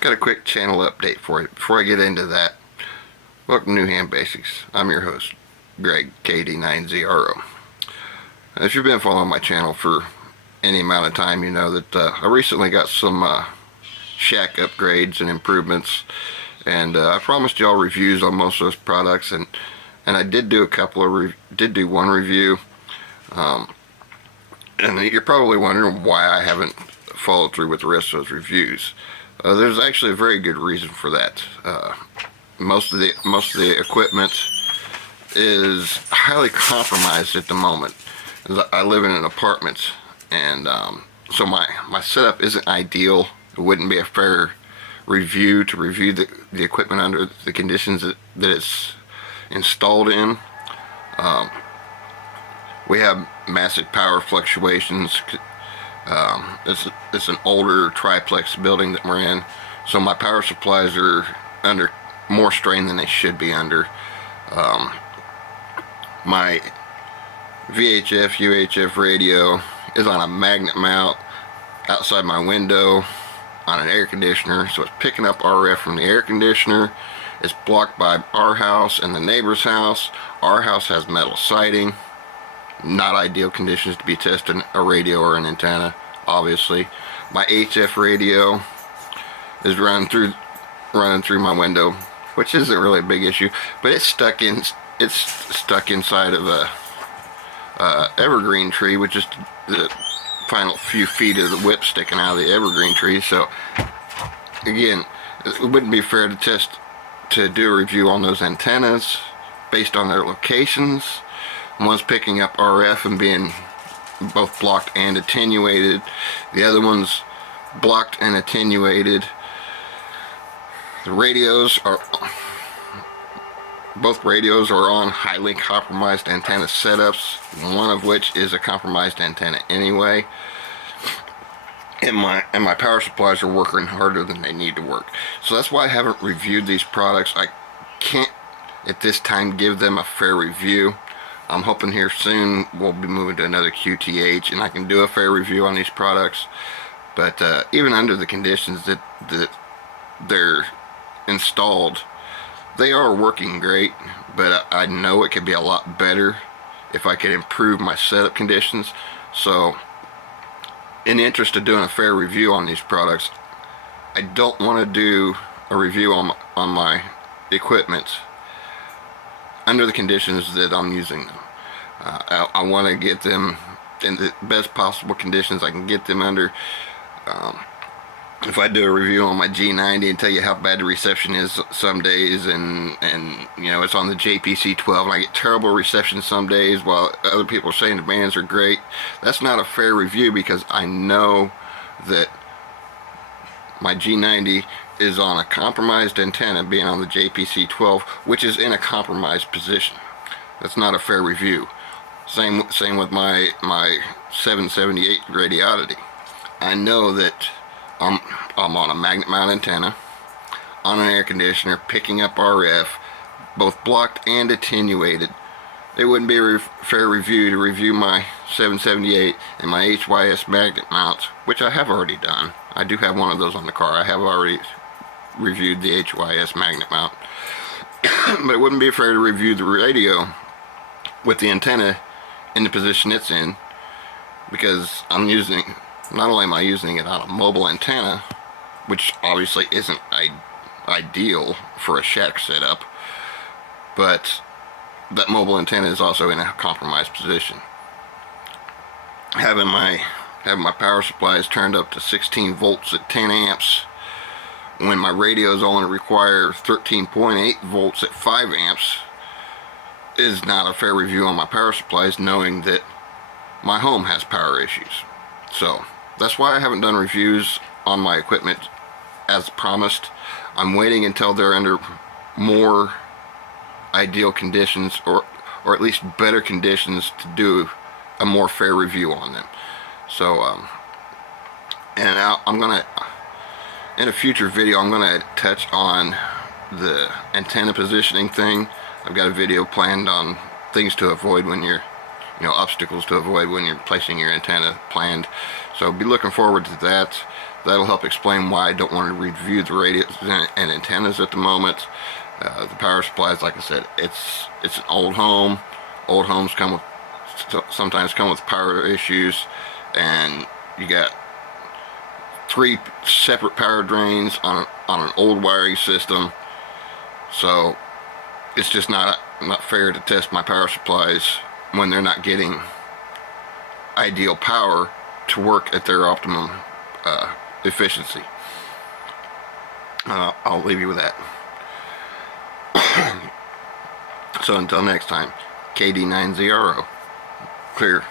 Got a quick channel update for you. Before I get into that, welcome to New Ham Basics. I'm your host, Greg, KD9ZRO. If you've been following my channel for any amount of time, you know that I recently got some shack upgrades and improvements, and I promised y'all reviews on most of those products, and I did do one review, and you're probably wondering why I haven't followed through with the rest of those reviews. There's actually a very good reason for that. Most of the equipment is highly compromised at the moment. I live in an apartment, and so my setup isn't ideal. It wouldn't be a fair review to review the equipment under the conditions that it's installed in. We have massive power fluctuations. It's an older triplex building that we're in, so my power supplies are under more strain than they should be under. My VHF, UHF radio is on a magnet mount outside my window on an air conditioner, so it's picking up RF from the air conditioner. It's blocked by our house and the neighbor's house. Our house has metal siding. Not ideal conditions to be testing a radio or an antenna, obviously. My HF radio is running through my window, which isn't really a big issue, but it's stuck inside of a evergreen tree with just the final few feet of the whip sticking out of the evergreen tree. So again, it wouldn't be fair to do a review on those antennas based on their locations. One's picking up RF and being both blocked and attenuated. The other one's blocked and attenuated. Both radios are on highly compromised antenna setups, one of which is a compromised antenna anyway. And my power supplies are working harder than they need to work. So that's why I haven't reviewed these products. I can't at this time give them a fair review. I'm hoping here soon we'll be moving to another QTH and I can do a fair review on these products. But even under the conditions that they're installed, they are working great, but I know it could be a lot better if I could improve my setup conditions. So in the interest of doing a fair review on these products, I don't want to do a review on my equipment under the conditions that I'm using them. I want to get them in the best possible conditions I can get them under. If I do a review on my G90 and tell you how bad the reception is some days, and you know, it's on the JPC-12 and I get terrible reception some days while other people are saying the bands are great, that's not a fair review, because I know that my G90 is on a compromised antenna being on the JPC-12, which is in a compromised position. That's not a fair review. Same with my 778 Radiodity. I know that I'm on a magnet mount antenna on an air conditioner picking up RF, both blocked and attenuated. It wouldn't be a fair review to review my 778 and my HYS magnet mounts, which I have already done. I do have one of those on the car. I have already reviewed the HYS magnet mount. But it wouldn't be fair to review the radio with the antenna in the position it's in, because not only am I using it on a mobile antenna, which obviously isn't ideal for a shack setup, but that mobile antenna is also in a compromised position. Having my power supplies turned up to 16 volts at 10 amps when my radios only require 13.8 volts at 5 amps is not a fair review on my power supplies, knowing that my home has power issues. So that's why I haven't done reviews on my equipment as promised. I'm waiting until they're under more ideal conditions, or at least better conditions, to do a more fair review on them. So and I'm gonna, in a future video, I'm gonna touch on the antenna positioning thing. I've got a video planned on things to avoid when you're obstacles to avoid when you're placing your antenna planned. So be looking forward to that. That'll help explain why I don't want to review the radios and antennas at the moment. The power supplies, like I said, it's an old home. Old homes sometimes come with power issues, and you got 3 separate power drains on an old wiring system. So it's just not fair to test my power supplies when they're not getting ideal power to work at their optimum efficiency. I'll leave you with that. So until next time, KD9ZRO, clear.